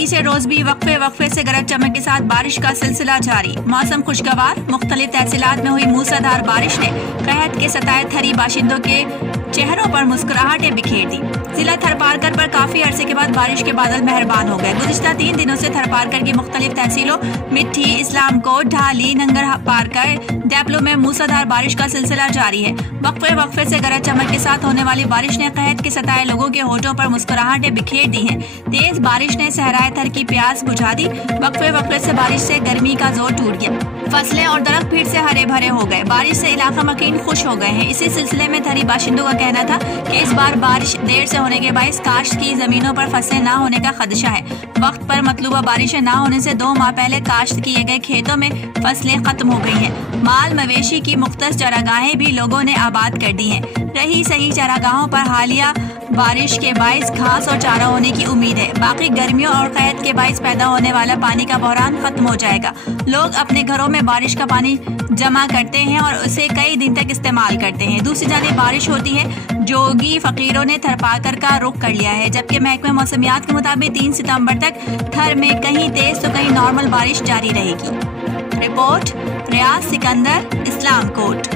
تیسرے روز بھی وقفے سے گرج چمک کے ساتھ بارش کا سلسلہ جاری. موسم خوشگوار. مختلف تحصیلات میں ہوئی موسلادھار بارش نے قحط کے ستائے تھری باشندوں کے چہروں پر مسکراہٹیں بکھیر دی. ضلع تھرپارکر پر کافی عرصے کے بعد بارش کے بادل مہربان ہو گئے. گزشتہ 3 دنوں سے تھرپارکر کی مختلف تحصیلوں مٹھی، اسلام کوٹ، ڈھالی، ننگر پارکر، ڈیپلو میں موسلادھار بارش کا سلسلہ جاری ہے. وقفے سے گرج چمک کے ساتھ ہونے والی بارش نے قحط کے ستائے لوگوں کے ہونٹوں پر مسکراہٹیں بکھیر دی ہیں. تیز بارش نے صحرائے تھر کی پیاس بجھا دی. وقفے سے بارش سے گرمی کا زور ٹوٹ گیا. فصلیں اور درخت پھر سے ہرے بھرے ہو گئے. بارش سے علاقہ مکین خوش ہو گئے ہیں. اسی سلسلے میں تھری باشندوں کا کہنا تھا کہ اس بار بارش دیر سے ہونے کے باعث کاشت کی زمینوں پر فصلیں نہ ہونے کا خدشہ ہے. وقت پر مطلوبہ بارشیں نہ ہونے سے 2 ماہ پہلے کاشت کیے گئے کھیتوں میں فصلیں ختم ہو گئی ہیں. مال مویشی کی مختص چراگاہیں بھی لوگوں نے آباد کر دی ہیں. رہی سہی چراگاہوں پر حالیہ بارش کے باعث گھاس اور چارہ ہونے کی امید ہے. باقی گرمیوں اور قحط کے باعث پیدا ہونے والا پانی کا بحران ختم ہو جائے گا. لوگ اپنے گھروں میں بارش کا پانی جمع کرتے ہیں اور اسے کئی دن تک استعمال کرتے ہیں. دوسری جانب بارش ہوتی ہے. جوگی فقیروں نے تھرپارکر کا رخ کر لیا ہے، جبکہ محکمہ موسمیات کے مطابق 3 ستمبر تک تھر میں کہیں تیز تو کہیں نارمل بارش جاری رہے گی. رپورٹ ریاض سکندر، اسلام کوٹ.